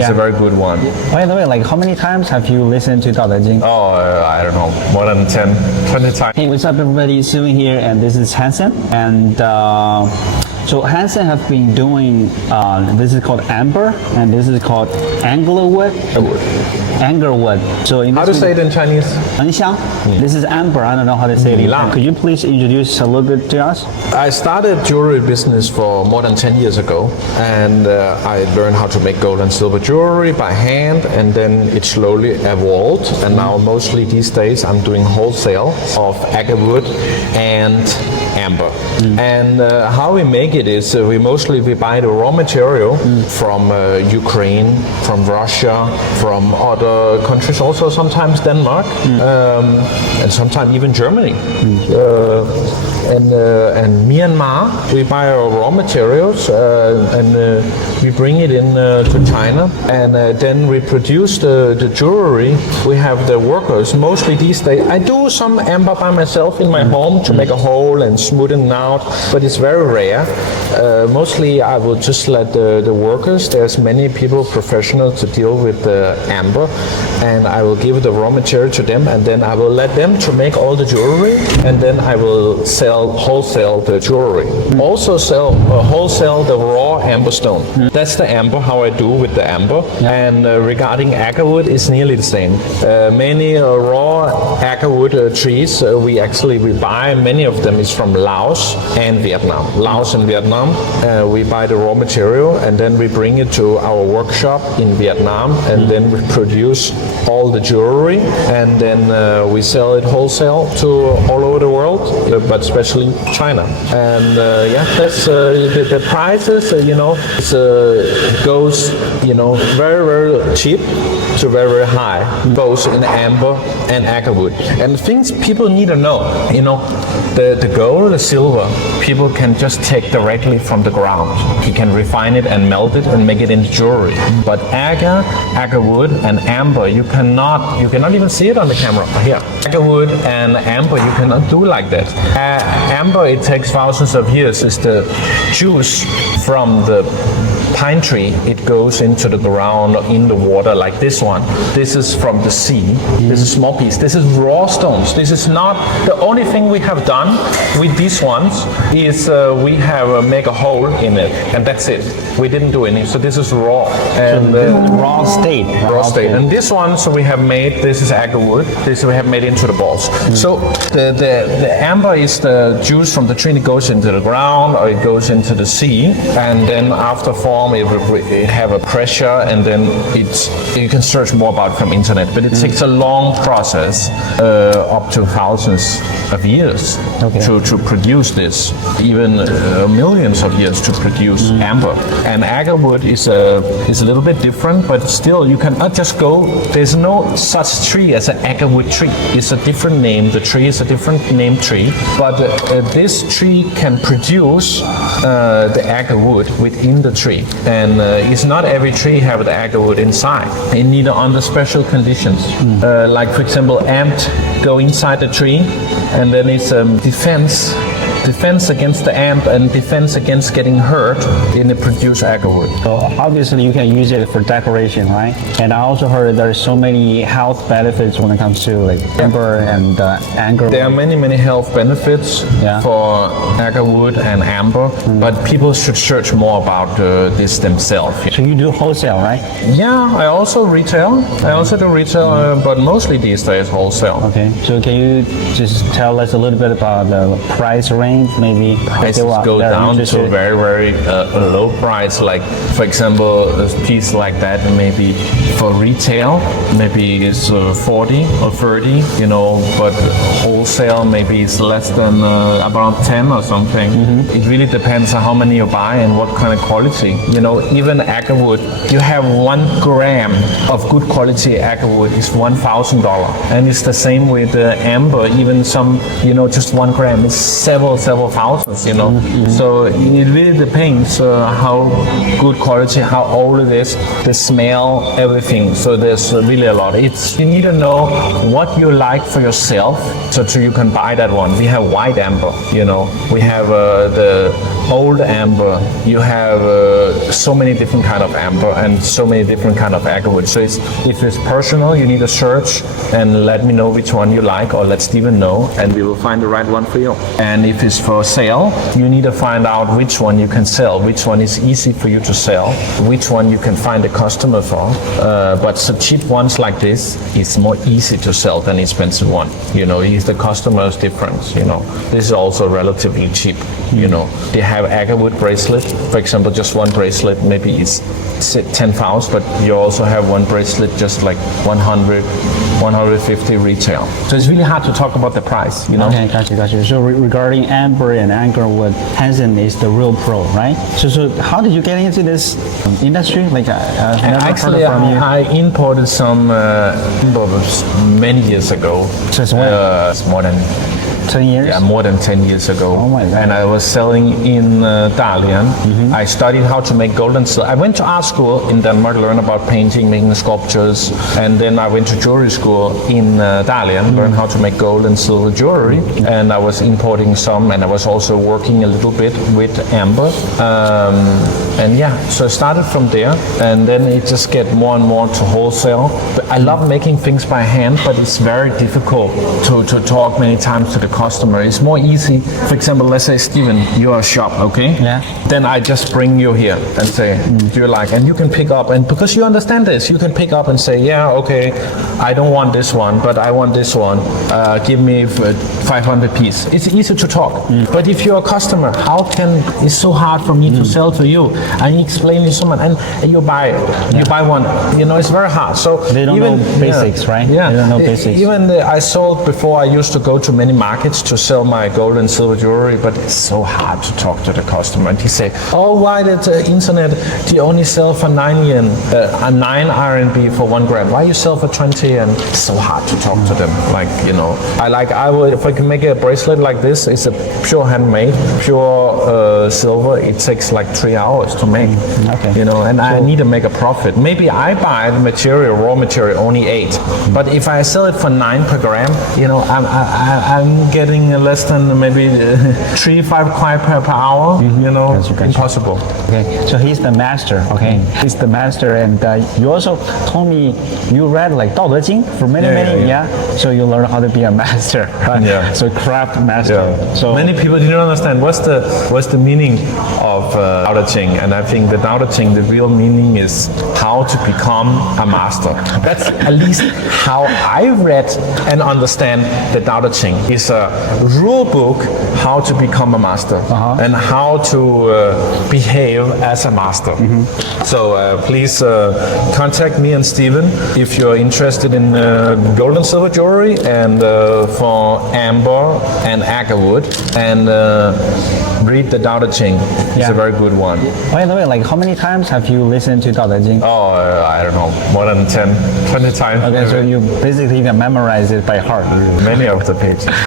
It's a very good one. By the way, like how many times have you listened to Dao Ching? Oh, I don't know, more than 10, 20 times. Hey, what's up everybody, Sylvain here, and this is Hansen. And so Hansen have been doing, this is called amber, and this is called anglerwood. Angerwood. So how to say it in Chinese? 沉香. This is amber. I don't know how to say it. Could you please introduce a little bit to us? I started jewelry business for more than 10 years ago, and I learned how to make gold and silver jewelry by hand, and then it slowly evolved. And now mostly these days I'm doing wholesale of agarwood and amber. And how we make it is we buy the raw material from Ukraine, from Russia, from other countries, also sometimes Denmark, and sometimes even Germany. And Myanmar, we buy our raw materials and we bring it in to China, and then we produce the jewelry. We have the workers mostly these days. I do some amber by myself in my home to make a hole and smoothen it out, but it's very rare. Mostly I will just let the workers, there's many people professionals to deal with the amber, and I will give the raw material to them, and then I will let them to make all the jewelry, and then I will wholesale the jewelry. Also sell wholesale the raw amber stone. That's the amber, how I do with the amber. And regarding agarwood, it's nearly the same. Many raw agarwood trees, we buy, many of them is from Laos and Vietnam. Laos and Vietnam, we buy the raw material, and then we bring it to our workshop in Vietnam, and then we produce all the jewelry, and then we sell it wholesale to all over the world, but especially China. And that's the prices. It goes very very cheap to very very high, both in amber and agarwood. And things people need to know, the gold, the silver, people can just take directly from the ground. You can refine it and melt it and make it into jewelry. But agarwood and amber, you cannot even see it on the camera. Here, agarwood and amber, you cannot do like that. Amber, it takes thousands of years. It's the juice from the pine tree. It goes into the ground, in the water, like this one. This is from the sea. This is a small piece. This is raw stones. This is not the only thing we have done with these ones is we have make a hole in it, and that's it. We didn't do any. So this is raw and raw state. Raw state. And this one, so we have made. This is agarwood. This we have made into the balls. So the amber is the juice from the tree. It goes into the ground or it goes into the sea, and then after form it have a pressure, and then you can search more about it from internet. But it takes a long process, up to thousands of years to produce this, even millions of years to produce amber. And agarwood is a little bit different, but still you cannot just go. There's no such tree as an agarwood tree. It's a different name. The tree is a different named tree, but this tree can produce the agarwood within the tree, and it's not every tree have the agarwood inside. It need under special conditions, like for example, ant go inside the tree, and then it's defense against the ant and defense against getting hurt in the produced agarwood. So obviously you can use it for decoration, right? And I also heard there's so many health benefits when it comes to like amber and agarwood. There are many health benefits for agarwood and amber, but people should search more about this themselves. So you do wholesale, right? Yeah, I also retail. I also do retail, but mostly these days wholesale. Okay, so can you just tell us a little bit about the price range? Maybe prices go down to very very low price, like for example a piece like that maybe for retail maybe it's 40 or 30, but wholesale maybe it's less than about 10 or something. It really depends on how many you buy and what kind of quality. Even agarwood, you have 1 gram of good quality agarwood is $1,000, and it's the same with amber. Even some, just 1 gram is several thousands, So it really depends how good quality, how old it is, the smell, everything. So there's really a lot. You need to know what you like for yourself, so you can buy that one. We have white amber, we have the old amber, you have so many different kind of amber and so many different kind of agarwood. So if it's personal, you need to search and let me know which one you like, or let Steven know, and we will find the right one for you. And if it's for sale, you need to find out which one you can sell, which one is easy for you to sell, which one you can find a customer for. But so cheap ones like this is more easy to sell than expensive one. You know, if the customer's difference. You know, this is also relatively cheap. You know, they have agarwood bracelet, for example, just one bracelet maybe it's 10 pounds, but you also have one bracelet just like 100, 150 retail. So it's really hard to talk about the price, you know. Okay, got you. So regarding amber and agarwood, Hansen is the real pro, right? So how did you get into this industry? Like I've never Actually, heard from you. I imported some many years ago. So it's when? It's more than 10 years? Yeah, more than 10 years ago. Oh my God. And I was selling in Dalian. I studied how to make gold and silver. I went to art school in Denmark, learned about painting, making sculptures, and then I went to jewelry school in Dalian, learned how to make gold and silver jewelry. And I was importing some, and I was also working a little bit with amber. And yeah, so I started from there, and then it just get more and more to wholesale. But I love making things by hand, but it's very difficult to talk many times to the customer. It's more easy. For example, let's say, Steven, you're a shop, okay? Yeah. Then I just bring you here and say, do you like? And you can pick up, and because you understand this, you can pick up and say, yeah, okay, I don't want this one, but I want this one. Give me 500 piece. It's easy to talk. But if you're a customer, it's so hard for me to sell to you. I explain you so much, and you buy it. You buy one. You know, it's very hard. So They don't know basics, right? Yeah. They don't know basics. Even I sold before. I used to go to many markets to sell my gold and silver jewelry, but it's so hard to talk to the customer. And he say, "Oh, why did the internet? Do you only sell for 9 yen, 9 RMB for 1 gram? Why you sell for 20?" And it's so hard to talk to them. Like, you know, I would if I can make a bracelet like this. It's a pure handmade, pure silver. It takes like 3 hours to make. Okay. You know, and I need to make a profit. Maybe I buy the material, raw material, only 8. But if I sell it for 9 per gram, you know, I'm getting less than maybe 3-5 kwai per hour. You know, Gotcha. impossible. Okay, so he's the master. Okay, he's the master, and you also told me you read like 道德经 for many. Yeah. So you learn how to be a master. Right? Yeah. So craft master. Yeah. So many people didn't understand what's the meaning of Tao Te Ching, and I think the Tao Te Ching, the real meaning is how to become a master. That's at least how I read and understand the Tao Te Ching. It's a rule book how to become a master and how to behave as a master. So please contact me and Steven if you're interested in gold and silver jewelry, and for amber and agarwood, and read the Tao Te Ching. It's a very good one. by the way, like how many times have you listened to 道德经? Oh, I don't know, more than 10, 20 times. Okay, so you basically can memorize it by heart. Many of the pages.